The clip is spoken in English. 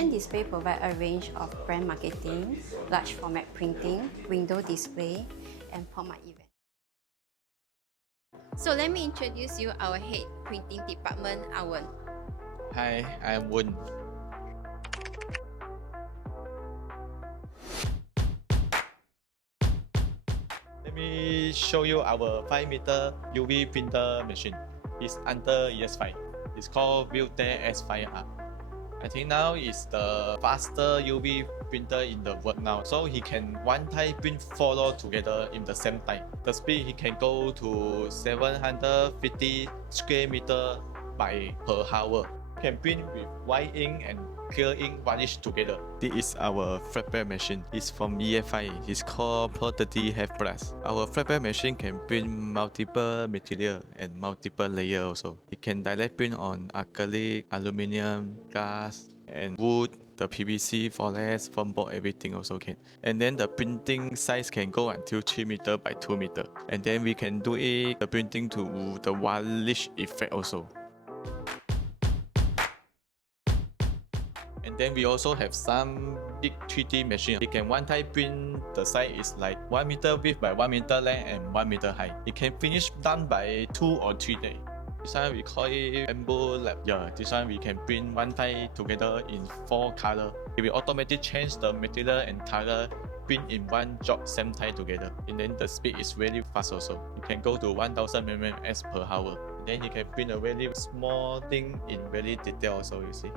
Exhibition display provide a range of brand marketing, large format printing, window display, and pop-up event. So let me introduce you our head printing department, Awan. Hi, I'm Woon. Let me show you our 5-meter UV printer machine. It's under ES5. It's called Viltech S5R. I think now it's the faster UV printer in the world now. So he can one time print 4 rows together in the same time. The speed he can go to 750 square meter per hour. Can print with white ink and clear ink varnish together. This is our flatbed machine. It's from EFI. It's called Pro 30 Half Plus. Our flatbed machine can print multiple material and multiple layer also. It can direct print on acrylic, aluminium, glass, and wood. The PVC, forest, foam board, everything also can. And then the printing size can go until 3 meter by 2 meter. And then we can do the printing to the varnish effect also. And then we also have some big 3D machine. It can one time print the size is like 1 meter width by 1 meter length and 1 meter high. It can finish done by 2 or 3 days. This one we call it Rainbow Lab. Yeah, this one we can print one time together in 4 color. It will automatically change the material and color, print in one job same time together. And then the speed is really fast also. You can go to 1000 mm per hour. And then you can print a very small thing in very detail also, you see.